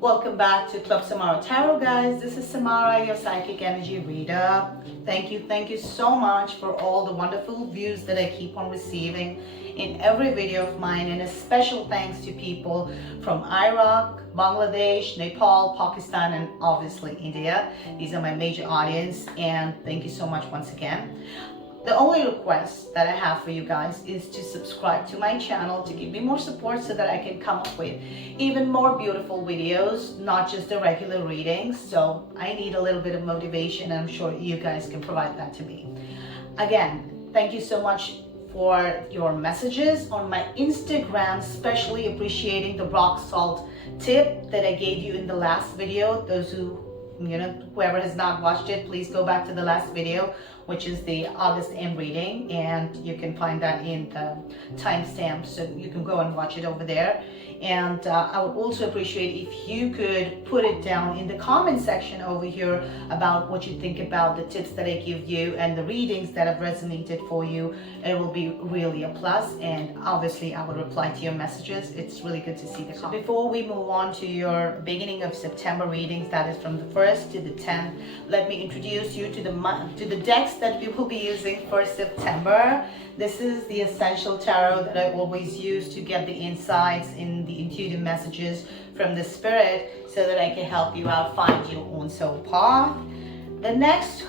Welcome back to Club Samara Tarot, guys. This is Samara, your psychic energy reader. Thank you so much for all the wonderful views that I keep on receiving in every video of mine, and a special thanks to people from Iraq, Bangladesh, Nepal, Pakistan, and obviously India. These are my major audience, and thank you so much once again. The only request that I have for you guys is to subscribe to my channel to give me more support so that I can come up with even more beautiful videos, not just the regular readings. So I need a little bit of motivation, and I'm sure you guys can provide that to me. Again, thank you so much for your messages on my Instagram, especially appreciating the rock salt tip that I gave you in the last video. Those who, whoever has not watched it, please go back to the last video, which is the August M reading, and you can find that in the timestamp, so you can go and watch it over there. And I would also appreciate if you could put it down in the comment section over here about what you think about the tips that I give you and the readings that have resonated for you. It will be really a plus, and obviously I would reply to your messages. It's really good to see the comments. So before we move on to your beginning of September readings, that is from the 1st to the 10th, let me introduce you to the decks that we will be using for September. This is the Essential Tarot that I always use to get the insights in the intuitive messages from the spirit so that I can help you out find your own soul path. The next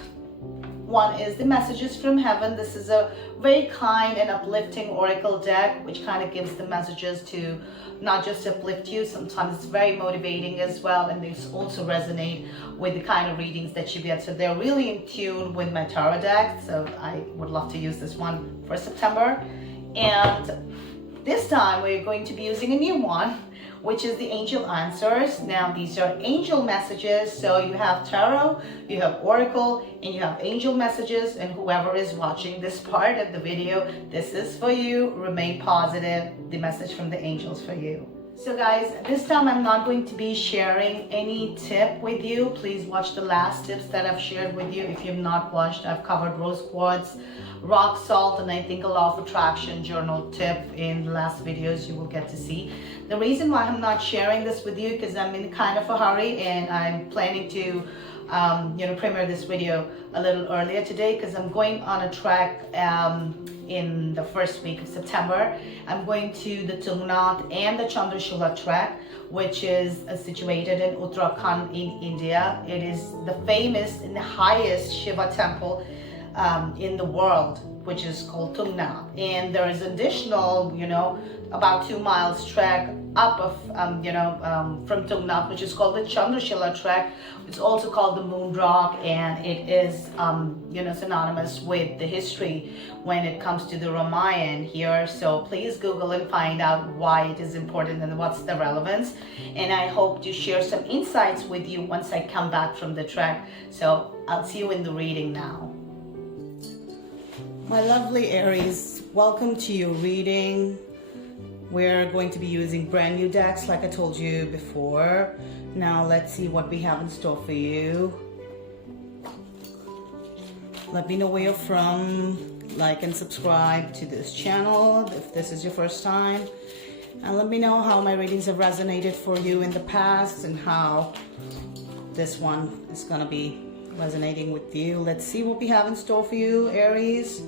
one is the Messages from Heaven. This is a very kind and uplifting oracle deck, which kind of gives the messages to not just uplift you, sometimes it's very motivating as well, and they also resonate with the kind of readings that you get. So they're really in tune with my tarot deck, so I would love to use this one for September. And this time we're going to be using a new one, which is the Angel Answers. Now these are angel messages, so you have tarot, you have oracle, and you have angel messages. And whoever is watching this part of the video, this is for you. Remain positive. The message from the angels for you. So guys, this time I'm not going to be sharing any tip with you. Please watch the last tips that I've shared with you. If you've not watched, I've covered rose quartz, rock salt, and I think a law of attraction journal tip in the last videos you will get to see. The reason why I'm not sharing this with you because I'm in kind of a hurry, and I'm planning to premiere this video a little earlier today because I'm going on a trek in the first week of September. I'm going to the Tungnath and the Chandrashila trek, which is situated in Uttarakhand in India. It is the famous and the highest Shiva temple in the world, which is called Tungnath. And there is additional, about 2 miles trek up of, from Tungnath, which is called the Chandrashila trek. It's also called the Moon Rock, and it is, synonymous with the history when it comes to the Ramayana here. So please Google and find out why it is important and what's the relevance. And I hope to share some insights with you once I come back from the trek. So I'll see you in the reading now. My lovely Aries, welcome to your reading. We're going to be using brand new decks like I told you before. Now let's see what we have in store for you. Let me know where you're from. Like and subscribe to this channel if this is your first time. And let me know how my readings have resonated for you in the past and how this one is going to be resonating with you. Let's see what we have in store for you, Aries.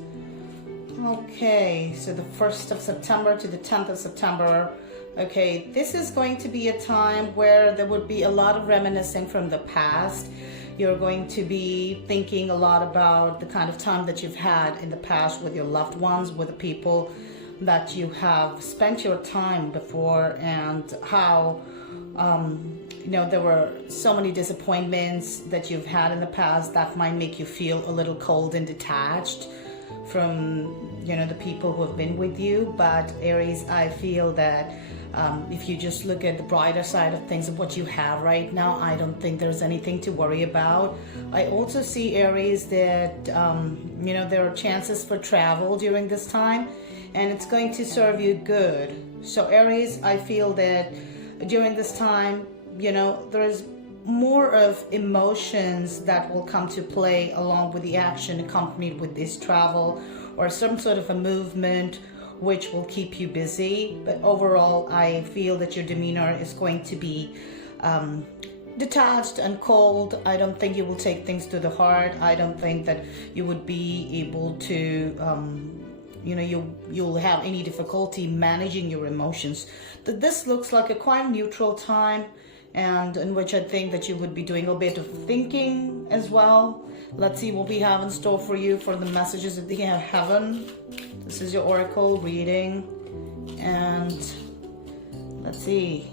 Okay, so the 1st of September to the 10th of September. Okay, this is going to be a time where there would be a lot of reminiscing from the past. You're going to be thinking a lot about the kind of time that you've had in the past with your loved ones, with the people that you have spent your time before, and how there were so many disappointments that you've had in the past that might make you feel a little cold and detached from the people who have been with you. But Aries, I feel that if you just look at the brighter side of things of what you have right now, I don't think there's anything to worry about. I also see, Aries, that there are chances for travel during this time, and it's going to serve you good. So Aries, I feel that during this time, there's more of emotions that will come to play along with the action accompanied with this travel, or some sort of a movement which will keep you busy. But overall, I feel that your demeanor is going to be detached and cold. I don't think you will take things to the heart. I don't think that you would be able to you'll have any difficulty managing your emotions. This looks like a quite neutral time, and in which I think that you would be doing a bit of thinking as well. Let's see what we have in store for you for the messages of the heaven. This is your oracle reading, and let's see.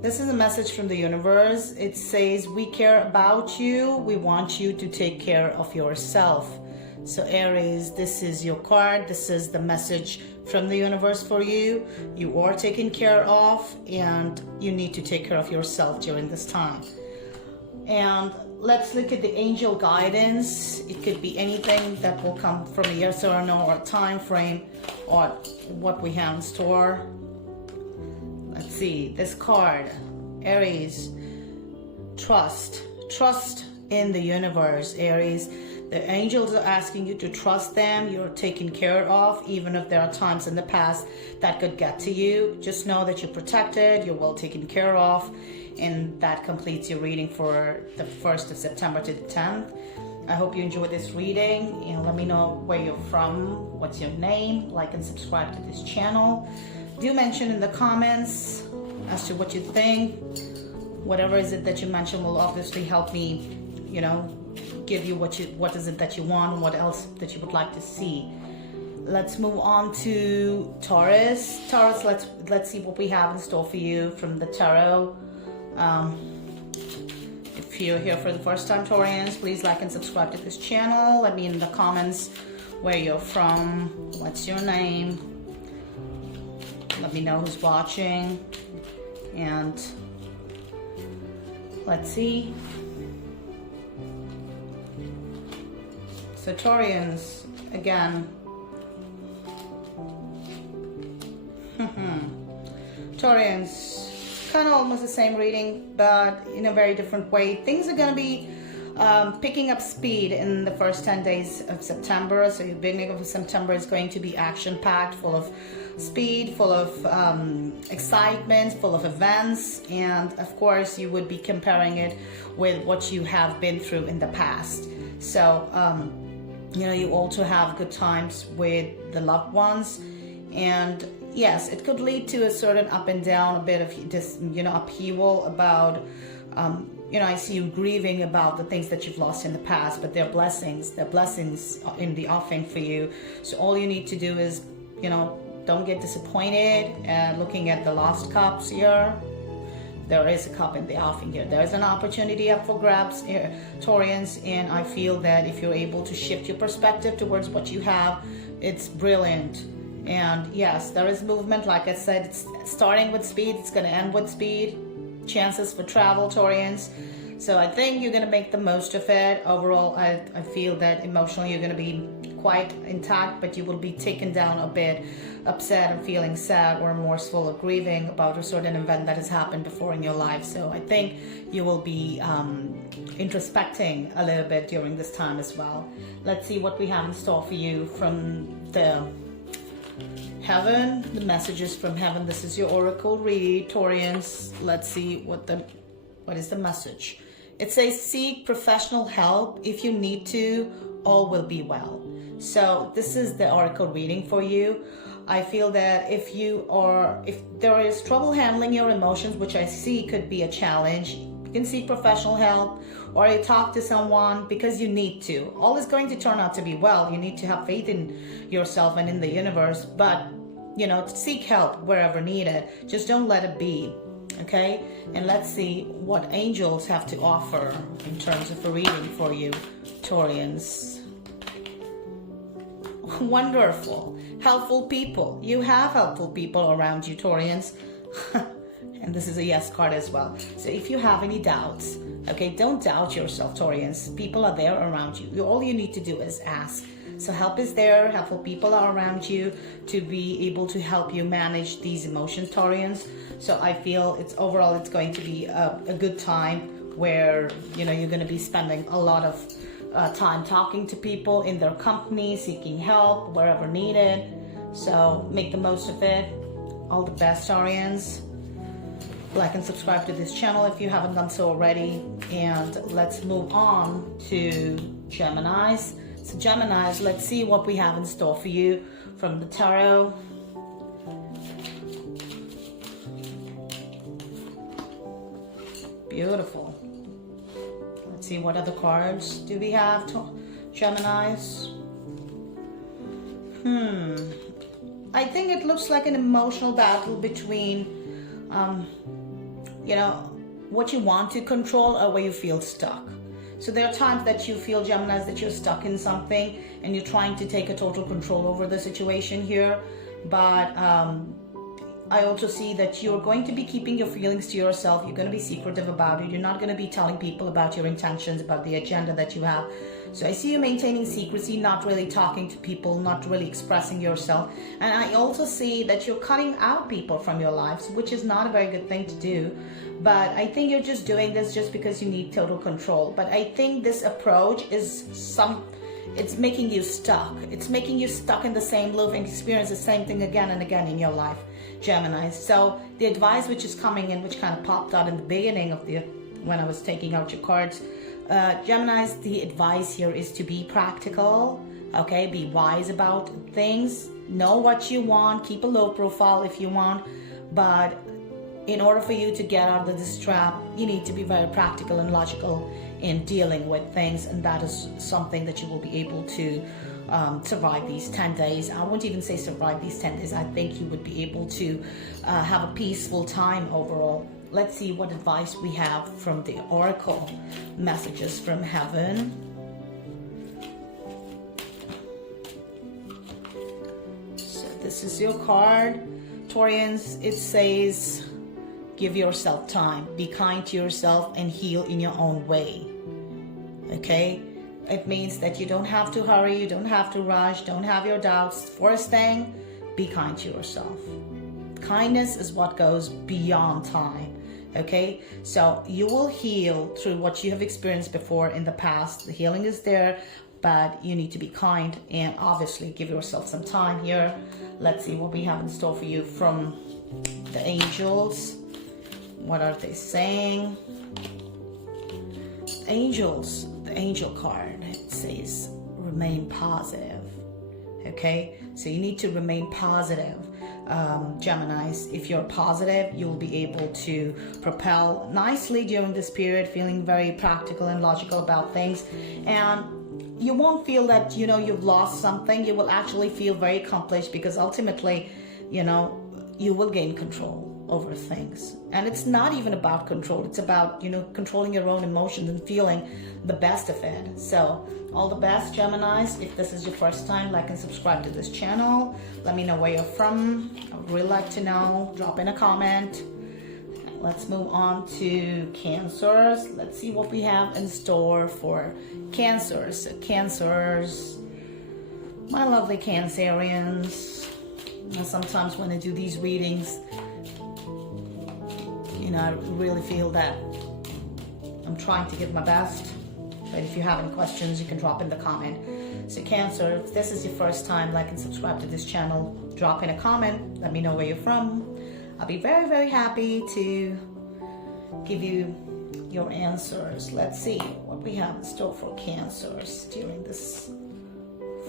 This is a message from the universe. It says, we care about you. We want you to take care of yourself. So Aries, this is your card. This is the message from the universe for you. You are taken care of, and you need to take care of yourself during this time. And let's look at the angel guidance. It could be anything that will come from a yes or a no, or a time frame, or what we have in store. Let's see, this card, Aries, trust in the universe, Aries. The angels are asking you to trust them. You're taken care of, even if there are times in the past that could get to you. Just know that you're protected, you're well taken care of, and that completes your reading for the 1st of September to the 10th. I hope you enjoyed this reading, and let me know where you're from, what's your name, like and subscribe to this channel. Do mention in the comments as to what you think. Whatever is it that you mention will obviously help me, give you what is it that you want, and what else that you would like to see. Let's move on to Taurus. Taurus, let's see what we have in store for you from the tarot. If you're here for the first time, Taurians, please like and subscribe to this channel. Let me in the comments where you're from, what's your name. Let me know who's watching, and let's see. So Taurians, again, Taurians, kind of almost the same reading, but in a very different way. Things are going to be picking up speed in the first 10 days of September. So the beginning of September is going to be action-packed, full of speed, full of excitement, full of events, and of course you would be comparing it with what you have been through in the past. So you also have good times with the loved ones, and yes, it could lead to a certain up and down, a bit of this upheaval about I see you grieving about the things that you've lost in the past, but they're blessings in the offing for you. So all you need to do is don't get disappointed. And looking at the lost cups here, there is a cup in the offing here. There's an opportunity up for grabs here, Taurians, and I feel that if you're able to shift your perspective towards what you have, it's brilliant. And yes, there is movement. Like I said, it's starting with speed, it's going to end with speed. Chances for travel, Taurians. So I think you're going to make the most of it. Overall, I feel that emotionally you're going to be quite intact, but you will be taken down a bit, upset and feeling sad or remorseful or grieving about a certain event that has happened before in your life. So I think you will be introspecting a little bit during this time as well. Let's see what we have in store for you from the heaven, the messages from heaven. This is your oracle read, Taurians. Let's see what is the message. It says, seek professional help if you need to. All will be well. So this is the oracle reading for you. I feel that if there is trouble handling your emotions, which I see could be a challenge, you can seek professional help, or you talk to someone because you need to. All is going to turn out to be well. You need to have faith in yourself and in the universe, but seek help wherever needed. Just don't let it be. Okay, and let's see what angels have to offer in terms of a reading for you, Taurians. Wonderful, helpful people. You have helpful people around you, Taurians. And this is a yes card as well. So if you have any doubts, okay, don't doubt yourself, Taurians. People are there around you. All you need to do is ask. So help is there, helpful people are around you to be able to help you manage these emotions, Taurians. So I feel it's going to be a good time where you're going to be spending a lot of time talking to people in their company, seeking help wherever needed. So make the most of it. All the best, Taurians. like and subscribe to this channel if you haven't done so already. And let's move on to Geminis. So Geminis, let's see what we have in store for you from the tarot. Beautiful. Let's see what other cards do we have to Geminis. I think it looks like an emotional battle between you know, what you want to control or where you feel stuck. So there are times that you feel, Geminis, that you're stuck in something and you're trying to take a total control over the situation here. But I also see that you're going to be keeping your feelings to yourself. You're going to be secretive about it. You're not going to be telling people about your intentions, about the agenda that you have. So I see you maintaining secrecy, not really talking to people, not really expressing yourself. And I also see that you're cutting out people from your lives, which is not a very good thing to do. But I think you're just doing this just because you need total control. But I think this approach is it's making you stuck. It's making you stuck in the same loop and experience the same thing again and again in your life, Gemini. So the advice which is coming in, which kind of popped out in the beginning of when I was taking out your cards, Geminis, the advice here is to be practical, okay? Be wise about things. Know what you want. Keep a low profile if you want. But in order for you to get out of this trap, you need to be very practical and logical in dealing with things. And that is something that you will be able to survive these 10 days. I won't even say survive these 10 days. I think you would be able to have a peaceful time overall. Let's see what advice we have from the Oracle messages from heaven. So this is your card, Taurians. It says, give yourself time, be kind to yourself, and heal in your own way. Okay? It means that you don't have to hurry, you don't have to rush, don't have your doubts. First thing, be kind to yourself. Kindness is what goes beyond time. Okay, so you will heal through what you have experienced before in the past. The healing is there, but you need to be kind and obviously give yourself some time here. Let's see what we have in store for you from the angels. What are they saying? Angels, the angel card, it says remain positive. Okay, so you need to remain positive. Geminis, if you're positive, you'll be able to propel nicely during this period, feeling very practical and logical about things, and you won't feel that you've lost something. You will actually feel very accomplished, because ultimately you will gain control over things. And it's not even about control, it's about controlling your own emotions and feeling the best of it. So all the best, Geminis. If this is your first time, like and subscribe to this channel. Let me know where you're from. I would really like to know. Drop in a comment. Let's move on to Cancers. Let's see what we have in store for Cancers. So Cancers, my lovely Cancerians. Sometimes when I do these readings, I really feel that I'm trying to give my best. But if you have any questions, you can drop in the comment. So Cancer, if this is your first time, like and subscribe to this channel. Drop in a comment. Let me know where you're from. I'll be very, very happy to give you your answers. Let's see what we have in store for Cancers during this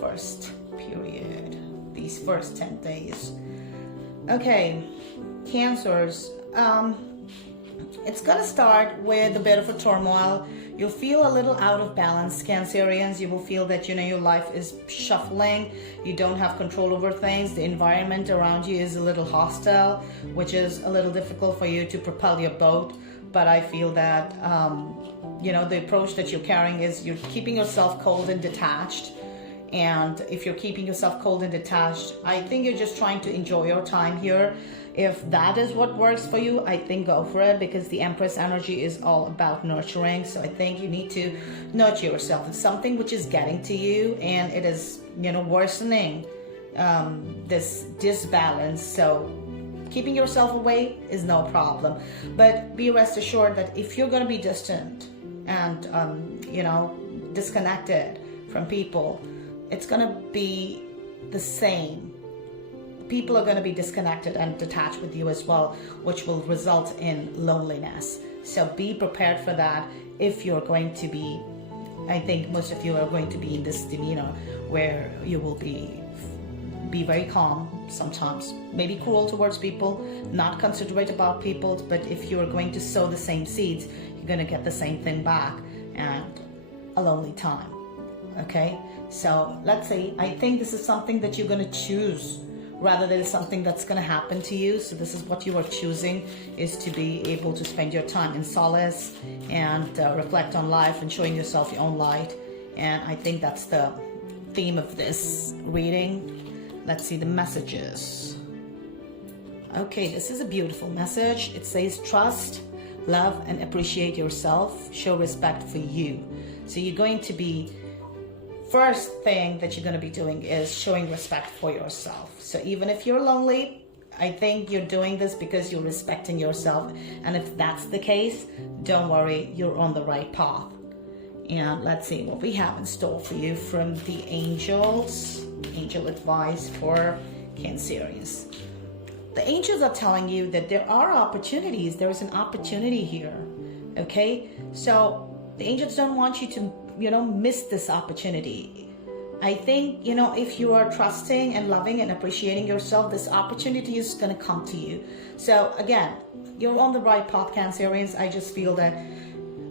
first period, these first 10 days. Okay, Cancers. It's gonna start with a bit of a turmoil. You'll feel a little out of balance, Cancerians. You will feel that your life is shuffling. You don't have control over things. The environment around you is a little hostile, which is a little difficult for you to propel your boat. But I feel that the approach that you're carrying is you're keeping yourself cold and detached. And if you're keeping yourself cold and detached, I think you're just trying to enjoy your time here. If that is what works for you, I think go for it, because the Empress energy is all about nurturing. So I think you need to nurture yourself. It's something which is getting to you, and it is, worsening this disbalance. So keeping yourself away is no problem. But be rest assured that if you're going to be distant and, disconnected from people, it's going to be the same people are going to be disconnected and detached with you as well, which will result in loneliness. So be prepared for that. If you're going to be, I think most of you are going to be in this demeanor where you will be very calm sometimes, maybe cruel towards people, not considerate about people, but if you're going to sow the same seeds, you're going to get the same thing back, and a lonely time. Okay, so let's say, I think this is something that you're going to choose rather than something that's going to happen to you. So this is what you are choosing, is to be able to spend your time in solace and reflect on life and showing yourself your own light. And I think that's the theme of this reading. Let's see the messages. Okay, this is a beautiful message. It says, trust, love, and appreciate yourself. Show respect for you. So you're going to be, first thing that you're going to be doing is showing respect for yourself. So even if you're lonely, I think you're doing this because you're respecting yourself. And if that's the case, don't worry, you're on the right path. And let's see what we have in store for you from the angels. Angel advice for Cancerians. The angels are telling you that there are opportunities. There is an opportunity here. Okay? So the angels don't want you to, miss this opportunity. I think, if you are trusting and loving and appreciating yourself, this opportunity is going to come to you. So again, you're on the right path, Cancerians. I just feel that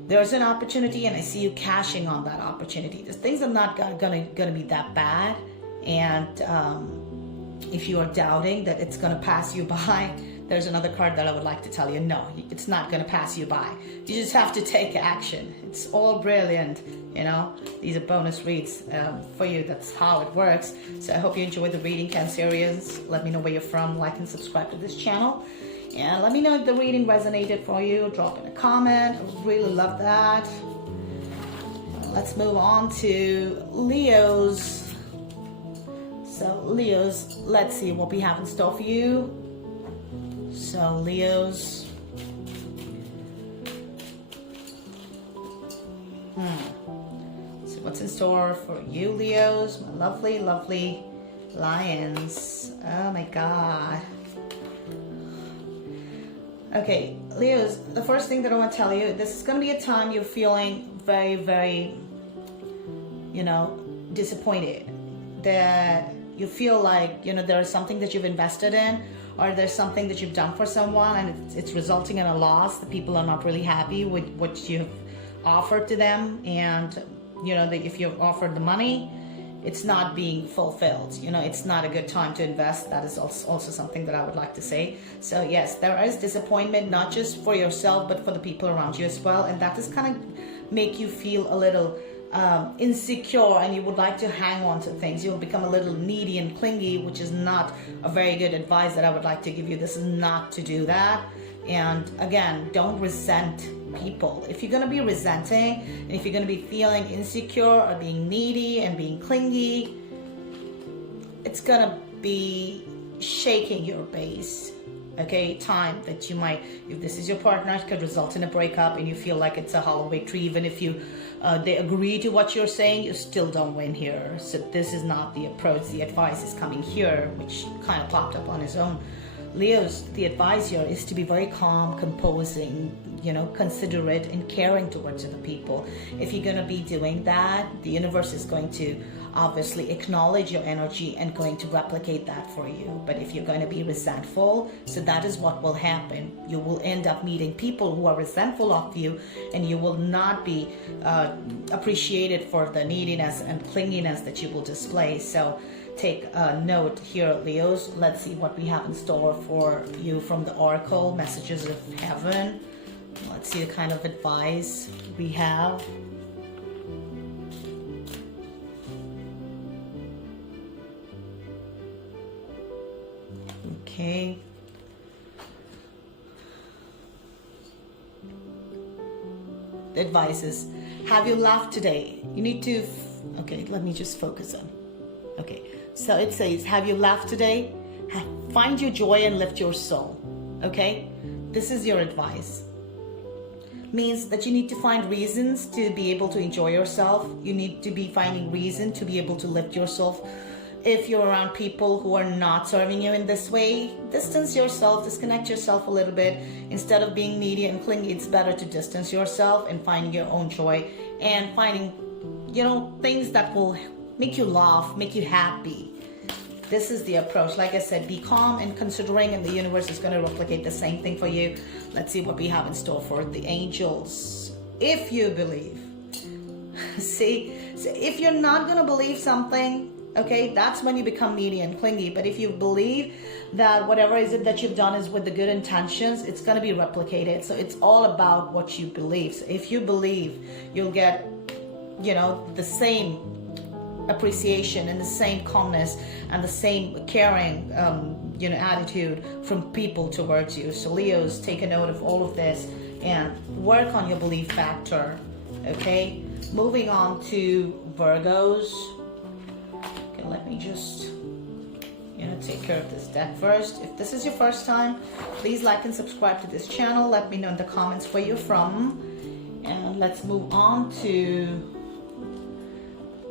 there's an opportunity, and I see you cashing on that opportunity. Things are not gonna be that bad. And if you are doubting that it's going to pass you by, there's another card that I would like to tell you, no, it's not going to pass you by. You just have to take action. It's all brilliant, These are bonus reads for you. That's how it works. So I hope you enjoyed the reading, Cancerians. Let me know where you're from. Like and subscribe to this channel. And let me know if the reading resonated for you. Drop in a comment. I would really love that. Let's move on to Leos. So Leos, let's see what we have in store for you. So Leos. So what's in store for you, Leos? My lovely, lovely lions. Oh my God. Okay, Leos, the first thing that I want to tell you, this is going to be a time you're feeling very, very, disappointed. That you feel like, there is something that you've invested in, or there's something that you've done for someone, and it's resulting in a loss. The people are not really happy with what you've offered to them. And, that if you've offered the money, it's not being fulfilled. It's not a good time to invest. That is also something that I would like to say. So yes, there is disappointment, not just for yourself, but for the people around you as well. And that is kind of make you feel a little insecure, and you would like to hang on to things. You'll become a little needy and clingy, which is not a very good advice that I would like to give you. This is not to do that. And again, don't resent people. If you're going to be resenting, and if you're going to be feeling insecure or being needy and being clingy, it's going to be shaking your base. Okay, time that you might, if this is your partner, it could result in a breakup, and you feel like it's a hollow victory. Even if they agree to what you're saying, you still don't win here. So this is not the approach. The advice is coming here, which kind of popped up on his own. Leos, the advice here is to be very calm, composing, considerate and caring towards other people. If you're going to be doing that, the universe is going to obviously acknowledge your energy and going to replicate that for you. But if you're going to be resentful, so that is what will happen. You will end up meeting people who are resentful of you, and you will not be appreciated for the neediness and clinginess that you will display. So take a note here, Leos. Let's see what we have in store for you from the Oracle, Messages of Heaven. Let's see the kind of advice we have. Okay. The advice is, have you laughed today? You need to, okay, let me just focus on. Okay, so it says, have you laughed today? Find your joy and lift your soul. Okay, this is your advice. Means that you need to find reasons to be able to enjoy yourself. You need to be finding reason to be able to lift yourself If you're around people who are not serving you in this way, distance yourself, disconnect yourself a little bit. Instead of being needy and clingy, it's better to distance yourself and finding your own joy and finding, you know, things that will make you laugh, make you happy. This is the approach. Like I said, be calm and considering, and the universe is going to replicate the same thing for you. Let's see what we have in store for the angels. If you believe. See, so if you're not going to believe something, okay, that's when you become needy and clingy. But if you believe that whatever is it that you've done is with the good intentions, it's going to be replicated. So it's all about what you believe. So if you believe, you'll get, you know, the same appreciation and the same calmness and the same caring, you know, attitude from people towards you. So Leos, take a note of all of this and work on your belief factor. Okay, moving on to Virgos. Okay, let me just, you know, take care of this deck first. If this is your first time, please like and subscribe to this channel. Let me know in the comments where you're from. And let's move on to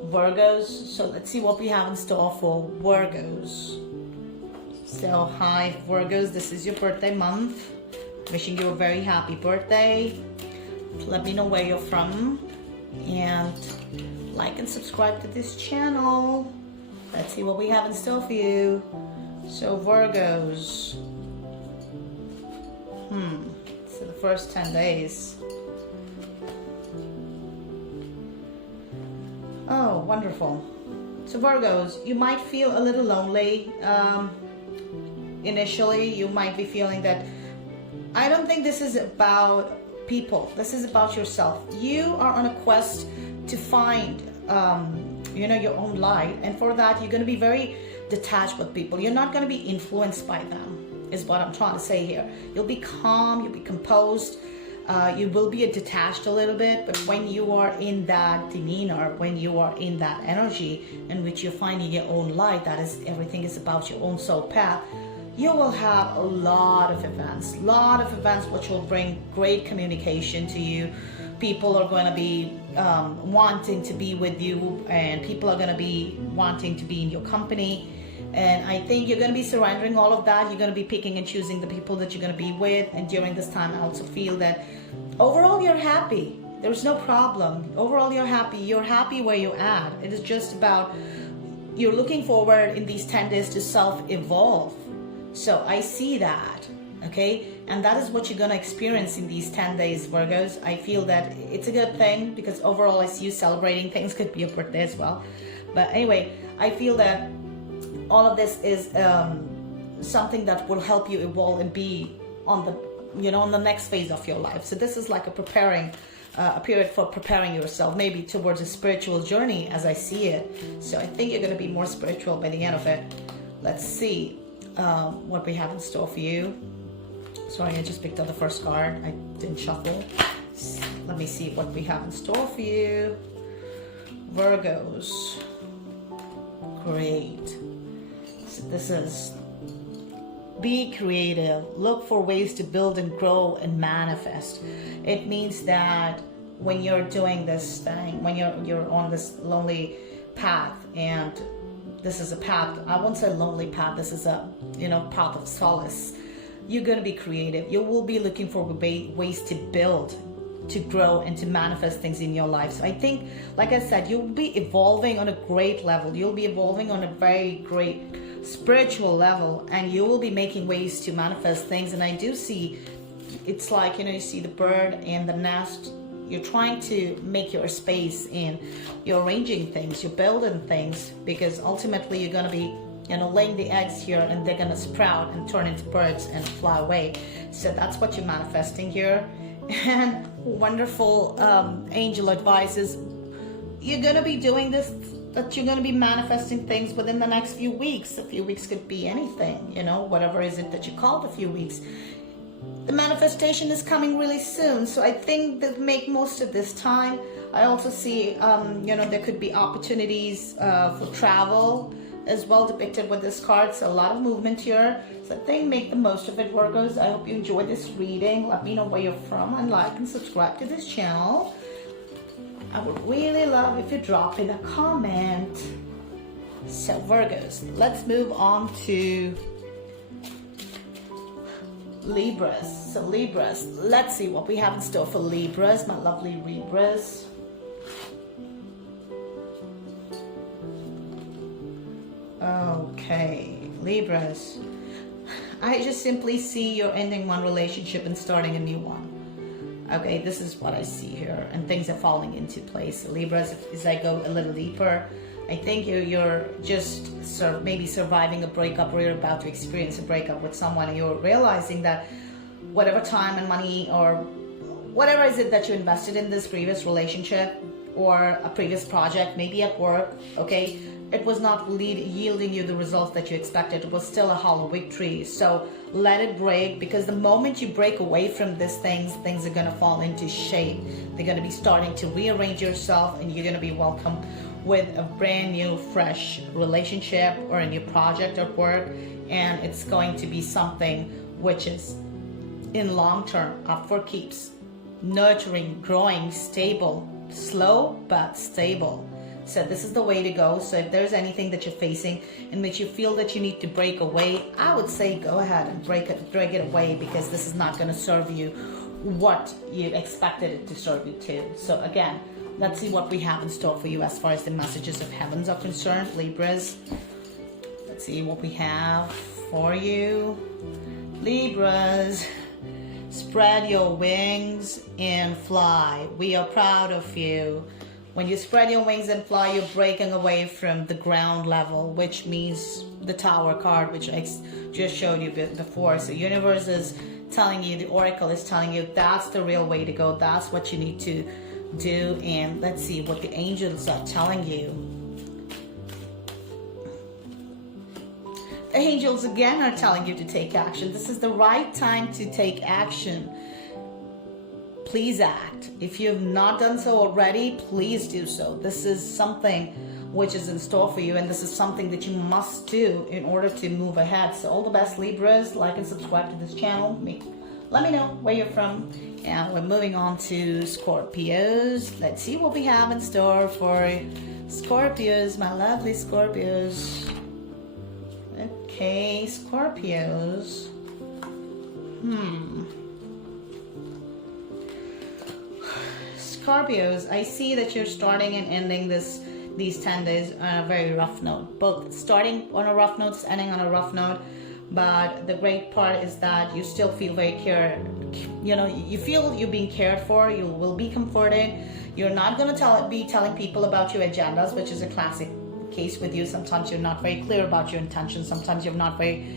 Virgos. So let's see what we have in store for Virgos. So hi Virgos, this is your birthday month. Wishing you a very happy birthday. Let me know where you're from and like and subscribe to this channel. Let's see what we have in store for you. So Virgos, so the first 10 days. Oh, wonderful. So Virgos, you might feel a little lonely. Initially, you might be feeling that, I don't think this is about people. This is about yourself. You are on a quest to find, you know, your own light. And for that, you're going to be very detached with people. You're not going to be influenced by them, is what I'm trying to say here. You'll be calm, you'll be composed. You will be detached a little bit, but when you are in that demeanor, when you are in that energy in which you're finding your own light, that is, everything is about your own soul path, you will have a lot of events which will bring great communication to you. People are going to be wanting to be with you, and people are going to be wanting to be in your company. And I think you're going to be surrendering all of that. You're going to be picking and choosing the people that you're going to be with. And during this time, I also feel that overall you're happy. There's no problem. Overall you're happy. You're happy where you're at. It is just about, you're looking forward in these 10 days to self-evolve. So I see that, okay? And that is what you're going to experience in these 10 days, Virgos. I feel that it's a good thing because overall I see you celebrating things. Could be your birthday as well. But anyway, I feel that all of this is something that will help you evolve and be on the, you know, on the next phase of your life. So this is like a preparing, a period for preparing yourself, maybe towards a spiritual journey as I see it. So I think you're going to be more spiritual by the end of it. Let's see what we have in store for you. Sorry, I just picked up the first card. I didn't shuffle. Let me see what we have in store for you. Virgos. Great. So this is, be creative. Look for ways to build and grow and manifest. It means that when you're doing this thing, when you're on this lonely path, and this is a path, I won't say lonely path, this is a, you know, path of solace. You're going to be creative. You will be looking for ways to build, to grow, and to manifest things in your life. So I think, like I said, you'll be evolving on a great level. You'll be evolving on a very great spiritual level, and you will be making ways to manifest things. And I do see, it's like, you know, you see the bird and the nest. You're trying to make your space, and you're arranging things, you're building things, because ultimately you're going to be, you know, laying the eggs here, and they're going to sprout and turn into birds and fly away. So that's what you're manifesting here. And wonderful angel advice is, you're going to be doing this, that you're going to be manifesting things within the next few weeks. A few weeks could be anything, you know, whatever is it that you call the few weeks. The manifestation is coming really soon. So I think that make most of this time. I also see, you know, there could be opportunities for travel as well depicted with this card. So a lot of movement here. So I think make the most of it, Virgos. I hope you enjoyed this reading. Let me know where you're from, and like and subscribe to this channel. I would really love if you drop in a comment. So Virgos, let's move on to Libras. So Libras, let's see what we have in store for Libras, my lovely Libras. Okay, Libras. I just simply see you're ending one relationship and starting a new one. Okay, this is what I see here, and things are falling into place. Libras, as I go a little deeper, I think you're just maybe surviving a breakup, or you're about to experience a breakup with someone, and you're realizing that whatever time and money or whatever is it that you invested in this previous relationship or a previous project, maybe at work, okay, it was not yielding you the results that you expected. It was still a hollow victory. So let it break, because the moment you break away from these things are going to fall into shape. They're going to be starting to rearrange yourself, and you're going to be welcome with a brand new, fresh relationship or a new project at work. And it's going to be something which is in long term, up for keeps, nurturing, growing, stable, slow but stable. So this is the way to go. So if there's anything that you're facing in which you feel that you need to break away, I would say go ahead and drag it away, because this is not going to serve you what you expected it to serve you to. So again, let's see what we have in store for you as far as the messages of heavens are concerned, Libras. Let's see what we have for you, Libras. Spread your wings and fly. We are proud of you. When you spread your wings and fly, you're breaking away from the ground level, which means the Tower card, which I just showed you before. So universe is telling you, the oracle is telling you, that's the real way to go. That's what you need to do. And let's see what the angels are telling you. The angels again are telling you to take action. This is the right time to take action. Please act. If you have not done so already, please do so. This is something which is in store for you, and this is something that you must do in order to move ahead. So all the best, Libras. Like and subscribe to this channel. Let me know where you're from. And we're moving on to Scorpios. Let's see what we have in store for Scorpios, my lovely Scorpios. Okay, Scorpios. Scorpios, I see that you're starting and ending these 10 days on a very rough note. Both starting on a rough note, ending on a rough note. But the great part is that you still feel very cared. You know, you feel you're being cared for. You will be comforted. You're not going to be telling people about your agendas, which is a classic case with you. Sometimes you're not very clear about your intentions. Sometimes you're not very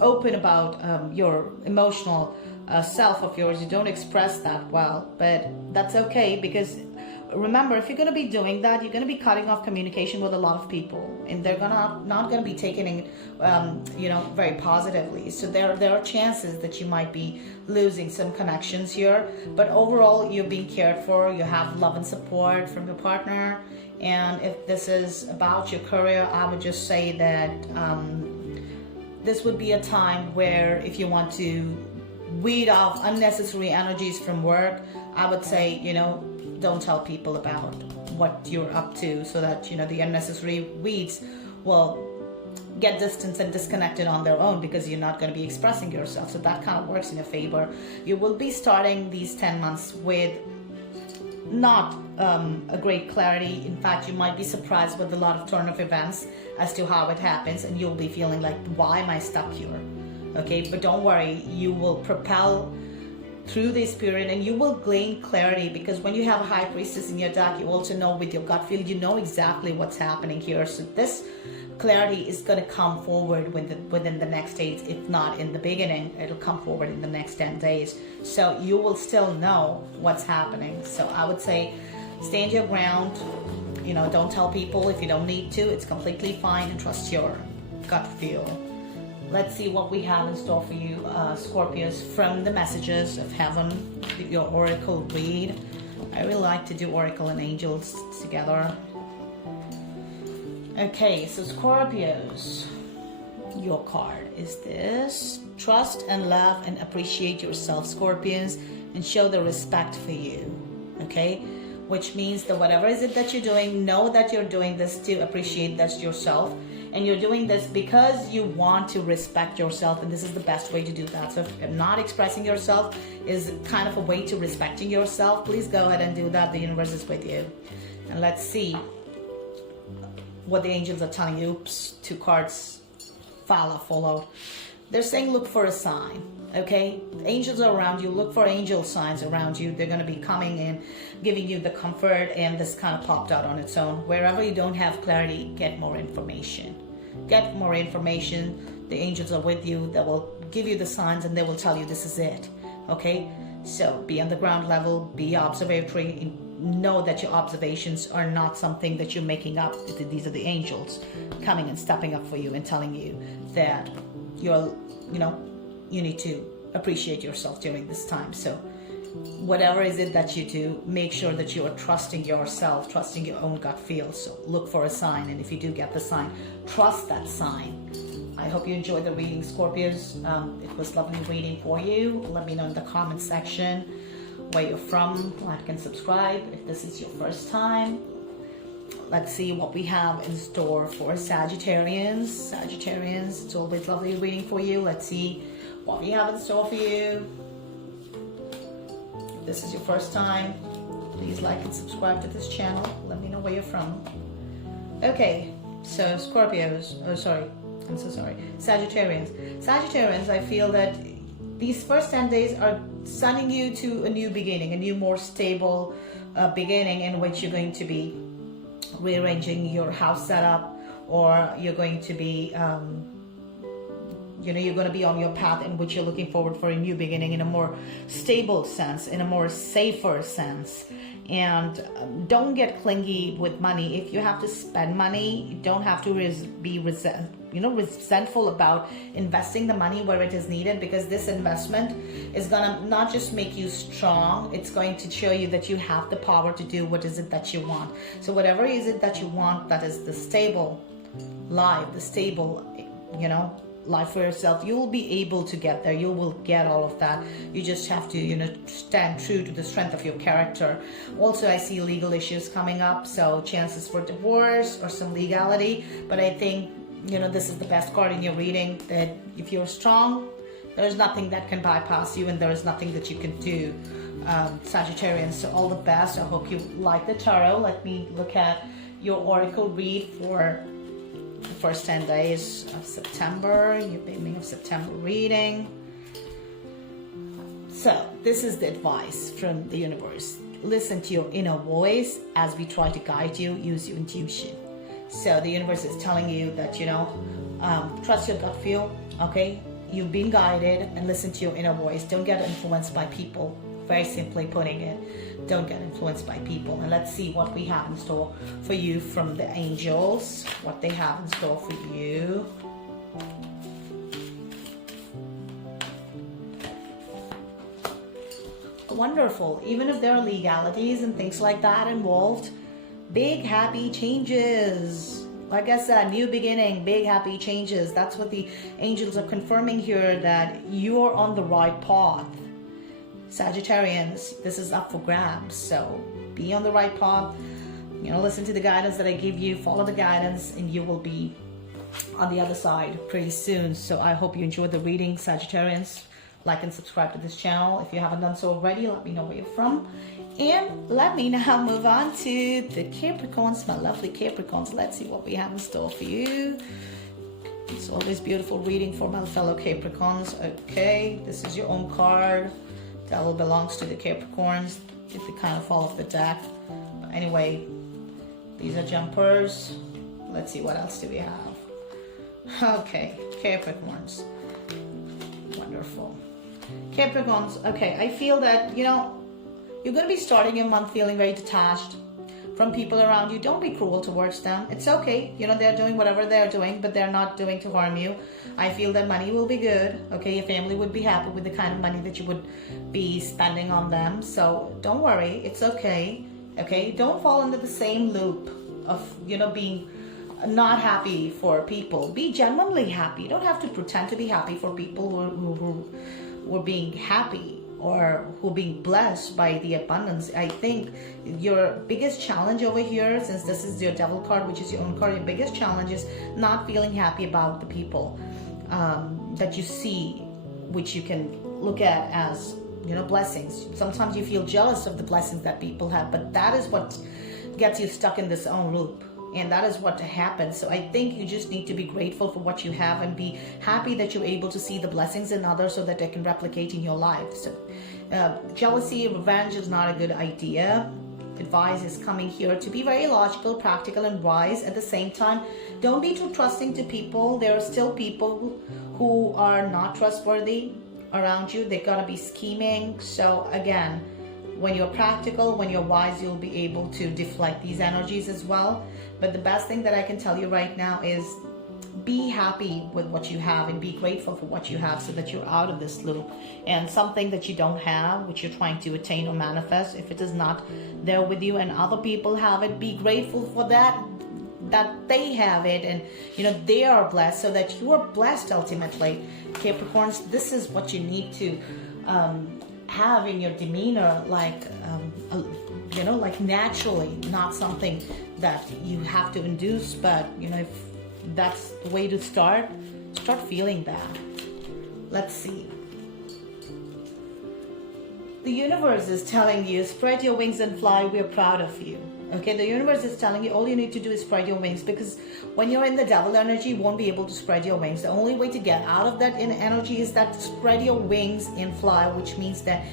open about your emotional self of yours. You don't express that well, but that's okay, because remember, if you're going to be doing that, you're going to be cutting off communication with a lot of people, and they're not going to be taking it very positively. So there are chances that you might be losing some connections here, but overall you're being cared for. You have love and support from your partner. And if this is about your career, I would just say that this would be a time where, if you want to weed off unnecessary energies from work, I would say, don't tell people about what you're up to, so that, the unnecessary weeds will get distanced and disconnected on their own, because you're not going to be expressing yourself. So that kind of works in your favor. You will be starting these 10 months with not a great clarity. In fact, you might be surprised with a lot of turn of events as to how it happens, and you'll be feeling like, why am I stuck here? Okay, but don't worry, you will propel through this period, and you will gain clarity, because when you have a High Priestess in your deck, you also know with your gut feel, you know exactly what's happening here. So this clarity is going to come forward within the next days. If not in the beginning, it'll come forward in the next 10 days. So you will still know what's happening. So I would say, stand your ground. Don't tell people if you don't need to. It's completely fine, and trust your gut feel. Let's see what we have in store for you, Scorpios, from the messages of heaven, your oracle read. I really like to do oracle and angels together. Okay, so Scorpios, your card is this. Trust and love and appreciate yourself, Scorpions, and show the respect for you. Okay, which means that whatever is it that you're doing, know that you're doing this to appreciate that yourself, and you're doing this because you want to respect yourself, and this is the best way to do that. So if not expressing yourself is kind of a way to respecting yourself, please go ahead and do that. The universe is with you. And let's see what the angels are telling you. Oops, 2 cards fall out. They're saying look for a sign. Okay, the angels are around you. Look for angel signs around you. They're going to be coming in, giving you the comfort, and this kind of popped out on its own. Wherever you don't have clarity, get more information. Get more information. The angels are with you. They will give you the signs, and they will tell you this is it. Okay, so be on the ground level, be observatory, and know that your observations are not something that you're making up. These are the angels coming and stepping up for you and telling you that you're, you need to appreciate yourself during this time. So whatever is it that you do, make sure that you are trusting yourself, trusting your own gut feel. So look for a sign, and if you do get the sign, trust that sign. I hope you enjoyed the reading, Scorpios. It was lovely reading for you. Let me know in the comment section where you're from. Like and subscribe if this is your first time. Let's see what we have in store for Sagittarians. Sagittarians, it's always lovely reading for you. Let's see what we have in store for you. If this is your first time, please like and subscribe to this channel. Let me know where you're from. Okay, so Scorpios, I'm so sorry, Sagittarians. Sagittarians, I feel that these first 10 days are sending you to a new beginning, a new, more stable beginning in which you're going to be rearranging your house setup, or you're going to be you're going to be on your path in which you're looking forward for a new beginning in a more stable sense, in a more safer sense. And don't get clingy with money. If you have to spend money, you don't have to be resentful about investing the money where it is needed, because this investment is gonna not just make you strong, it's going to show you that you have the power to do what is it that you want. So whatever is it that you want, that is the stable life, the stable, life for yourself, you will be able to get there. You will get all of that. You just have to, stand true to the strength of your character. Also, I see legal issues coming up, so chances for divorce or some legality. But I think, this is the best card in your reading, that if you're strong, there's nothing that can bypass you, and there is nothing that you can do. Sagittarians, so all the best. I hope you like the tarot. Let me look at your oracle read for the first 10 days of September, your beginning of September reading. So this is the advice from the universe. Listen to your inner voice as we try to guide you. Use your intuition. So the universe is telling you that, trust your gut feel, okay? You've been guided, and listen to your inner voice. Don't get influenced by people. Very simply putting it, don't get influenced by people. And let's see what we have in store for you from the angels, what they have in store for you. Wonderful. Even if there are legalities and things like that involved, big happy changes. Like I said, new beginning, big happy changes. That's what the angels are confirming here, that you are on the right path. Sagittarians, this is up for grabs, so be on the right path. Listen to the guidance that I give you, follow the guidance, and you will be on the other side pretty soon. So I hope you enjoyed the reading, Sagittarians. Like and subscribe to this channel. If you haven't done so already, let me know where you're from. And let me now move on to the Capricorns, my lovely Capricorns. Let's see what we have in store for you. It's always beautiful reading for my fellow Capricorns. Okay, this is your own card. Devil belongs to the Capricorns if they kind of fall off the deck. But anyway, these are jumpers. Let's see, what else do we have? Okay, Capricorns. Wonderful. Capricorns, okay, I feel that, you're going to be starting your month feeling very detached from people around you. Don't be cruel towards them. It's okay. They're doing whatever they're doing, but they're not doing to harm you. I feel that money will be good. Okay, your family would be happy with the kind of money that you would be spending on them. So don't worry. It's okay. Okay, don't fall into the same loop of, being not happy for people. Be genuinely happy. You don't have to pretend to be happy for people who are being happy or who being blessed by the abundance. I think your biggest challenge over here, since this is your devil card, which is your own card, your biggest challenge is not feeling happy about the people that you see, which you can look at as, you know, blessings. Sometimes you feel jealous of the blessings that people have, but that is what gets you stuck in this own loop. And that is what happens. So I think you just need to be grateful for what you have and be happy that you're able to see the blessings in others so that they can replicate in your life. So jealousy, revenge is not a good idea. Advice is coming here to be very logical, practical, and wise. At the same time, don't be too trusting to people. There are still people who are not trustworthy around you. They're gonna be scheming. So again, when you're practical, when you're wise, you'll be able to deflect these energies as well. But the best thing that I can tell you right now is be happy with what you have and be grateful for what you have so that you're out of this loop. And something that you don't have, which you're trying to attain or manifest, if it is not there with you and other people have it, be grateful for that they have it, and you know they are blessed so that you are blessed ultimately. Capricorns, this is what you need to have in your demeanor, like you know, like naturally, not something that you have to induce, but you know, if that's the way to start feeling that. Let's see. The universe is telling you, spread your wings and fly, we're proud of you. Okay, the universe is telling you all you need to do is spread your wings, because when you're in the devil energy, you won't be able to spread your wings. The only way to get out of that energy is that spread your wings and fly, which means that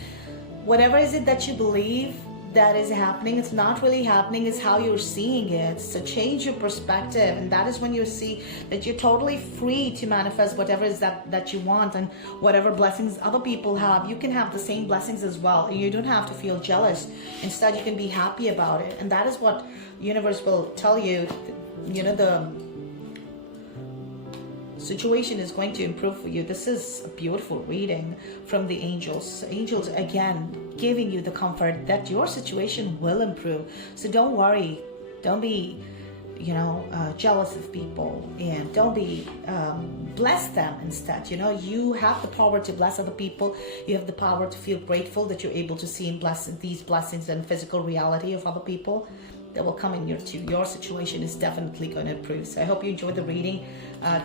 whatever is it that you believe that is happening, it's not really happening, it's how you're seeing it. So change your perspective, and that is when you see that you're totally free to manifest whatever is that you want, and whatever blessings other people have, you can have the same blessings as well. You don't have to feel jealous. Instead, you can be happy about it, and that is what universe will tell you. You know, the situation is going to improve for you. This is a beautiful reading from the angels. Angels again giving you the comfort that your situation will improve. So don't worry, don't be, you know, jealous of people, and don't be bless them instead. You know, you have the power to bless other people. You have the power to feel grateful that you're able to see and bless these blessings and physical reality of other people that will come in your situation is definitely going to improve. So I hope you enjoyed the reading.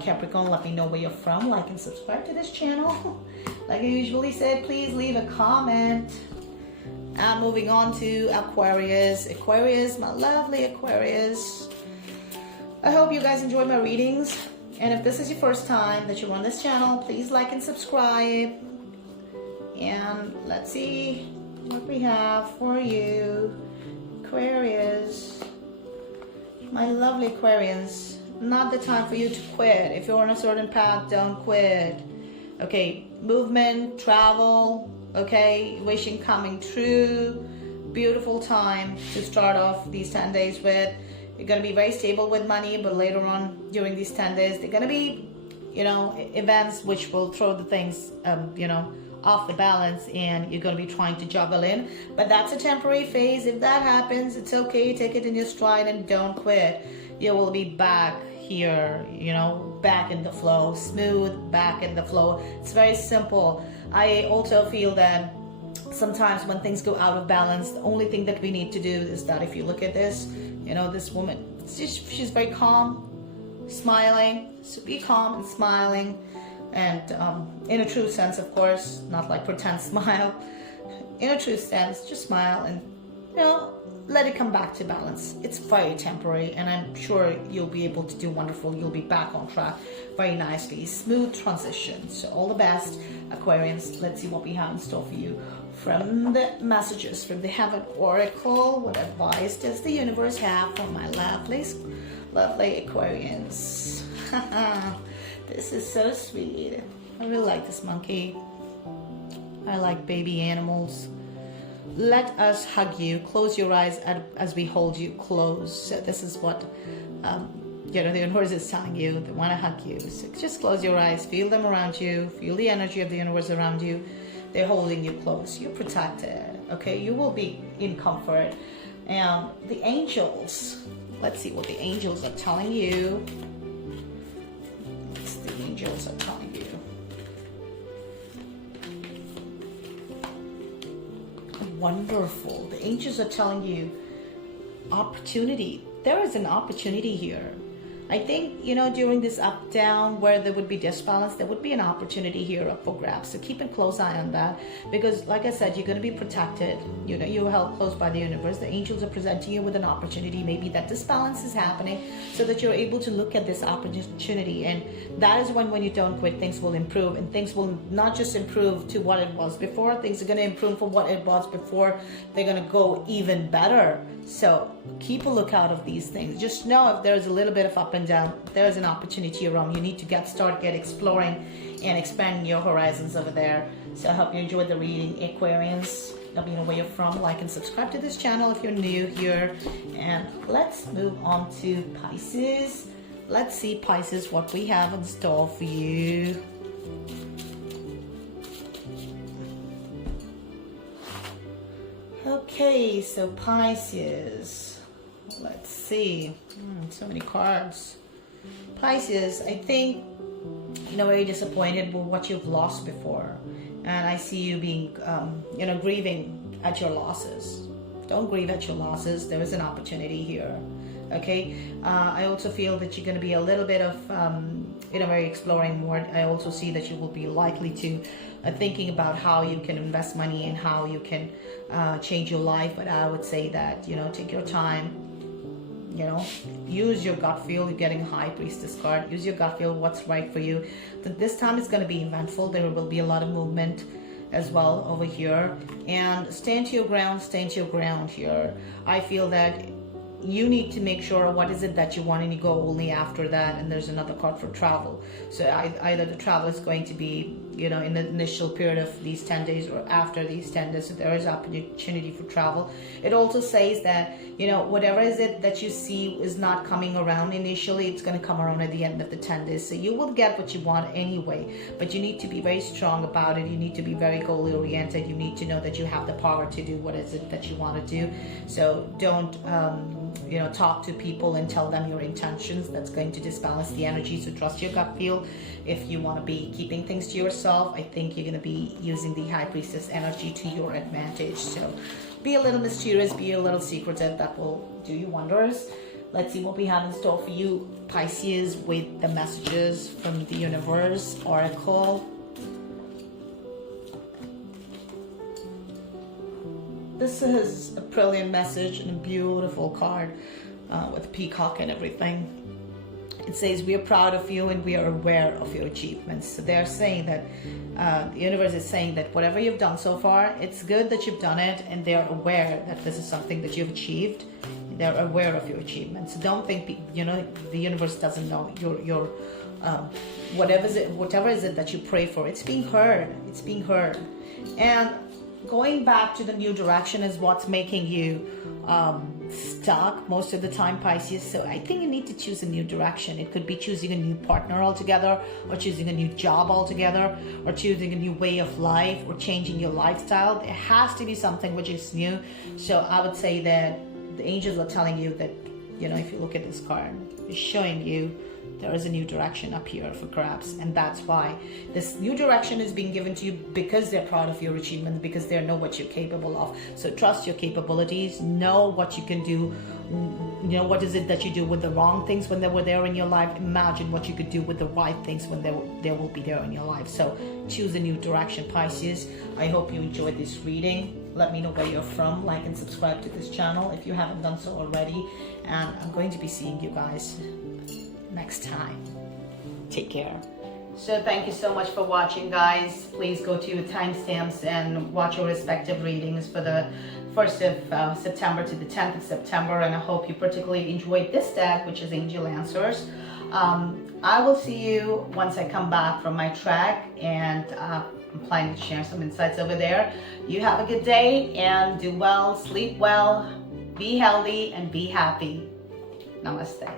Capricorn, let me know where you're from. Like and subscribe to this channel. Like I usually said, please leave a comment. And moving on to Aquarius. Aquarius, my lovely Aquarius. I hope you guys enjoyed my readings. And if this is your first time that you're on this channel, please like and subscribe. And let's see what we have for you. Aquarius, my lovely Aquarians, not the time for you to quit. If you're on a certain path, don't quit. Okay, movement, travel, okay, wishing coming true. Beautiful time to start off these 10 days with. You're going to be very stable with money, but later on during these 10 days, they're going to be, you know, events which will throw the things, you know, off the balance, and you're going to be trying to juggle in, but that's a temporary phase. If that happens, it's okay. Take it in your stride and don't quit. You will be back here, you know, back in the flow, smooth, back in the flow. It's very simple. I also feel that sometimes when things go out of balance, the only thing that we need to do is that if you look at this, you know, this woman, she's very calm, smiling. So be calm and smiling. And in a true sense, of course, not like pretend smile. In a true sense, just smile and, you know, let it come back to balance. It's very temporary, and I'm sure you'll be able to do wonderful. You'll be back on track very nicely. Smooth transition. So all the best, Aquarians. Let's see what we have in store for you from the messages from the Heaven Oracle. What advice does the universe have for my lovely Aquarians? This is so sweet. I really like this monkey. I like baby animals. Let us hug you. Close your eyes as we hold you close. So this is what you know, the universe is telling you. They want to hug you. So just close your eyes. Feel them around you. Feel the energy of the universe around you. They're holding you close. You're protected. Okay, you will be in comfort. And the angels. Let's see what the angels are telling you. Angels are telling you. wonderful. The angels are telling you opportunity. There is an opportunity here. I think, you know, during this up down where there would be disbalance, there would be an opportunity here up for grabs. So keep a close eye on that, because like I said, you're going to be protected. You know, you're held close by the universe. The angels are presenting you with an opportunity. Maybe that disbalance is happening so that you're able to look at this opportunity. And that is when you don't quit, things will improve. And things will not just improve to what it was before. Things are going to improve from what it was before. They're going to go even better. So keep a lookout of these things. Just know if there's a little bit of up and down, there's an opportunity around. You need to get exploring and expanding your horizons over there. So I hope you enjoyed the reading, Aquarians. Let me know where you're from. Like and subscribe to this channel if you're new here. And let's move on to Pisces. Let's see, Pisces, what we have in store for you. Okay, so Pisces, let's see. So many cards. Pisces, I think, you know, very disappointed with what you've lost before. And I see you being, you know, grieving at your losses. Don't grieve at your losses. There is an opportunity here. Okay. I also feel that you're going to be a little bit of, you know, very exploring more. I also see that you will be likely to thinking about how you can invest money and how you can change your life. But I would say that, you know, take your time. You know, use your gut feel. You're getting High Priestess card. Use your gut feel, what's right for you. This time is going to be eventful. There will be a lot of movement as well over here. And stand to your ground. Stand to your ground here. I feel that you need to make sure what is it that you want, and you go only after that. And there's another card for travel. So either the travel is going to be, you know, in the initial period of these 10 days or after these 10 days. So there is opportunity for travel. It also says that, you know, whatever is it that you see is not coming around initially, it's going to come around at the end of the 10 days. So you will get what you want anyway, but you need to be very strong about it. You need to be very goal oriented. You need to know that you have the power to do what is it that you want to do. So don't, you know, talk to people and tell them your intentions. That's going to disbalance the energy. So trust your gut feel. If you want to be keeping things to yourself, I think you're going to be using the High Priestess energy to your advantage. So be a little mysterious, be a little secretive. That will do you wonders. Let's see what we have in store for you, Pisces, with the messages from the universe oracle. This is a brilliant message and a beautiful card with peacock and everything. It says, we are proud of you and we are aware of your achievements. So they're saying that the universe is saying that whatever you've done so far, it's good that you've done it, and they're aware that this is something that you've achieved. They're aware of your achievements. So don't think, you know, the universe doesn't know your whatever is it that you pray for. It's being heard. It's being heard. And going back to the new direction is what's making you stuck most of the time, Pisces. So I think you need to choose a new direction. It could be choosing a new partner altogether, or choosing a new job altogether, or choosing a new way of life, or changing your lifestyle. There has to be something which is new. So I would say that the angels are telling you that, you know, if you look at this card, it's showing you there is a new direction up here for grabs. And that's why this new direction is being given to you, because they're proud of your achievements, because they know what you're capable of. So trust your capabilities, know what you can do. You know, what is it that you do with the wrong things when they were there in your life? Imagine what you could do with the right things when they will be there in your life. So choose a new direction, Pisces. I hope you enjoyed this reading. Let me know where you're from. Like and subscribe to this channel if you haven't done so already. And I'm going to be seeing you guys next time. Take care. So thank you so much for watching, guys. Please go to your timestamps and watch your respective readings for the 1st of September to the 10th of September. And I hope you particularly enjoyed this deck, which is Angel Answers. I will see you once I come back from my trek, and I'm planning to share some insights over there. You have a good day and do well, sleep well, be healthy, and be happy. Namaste.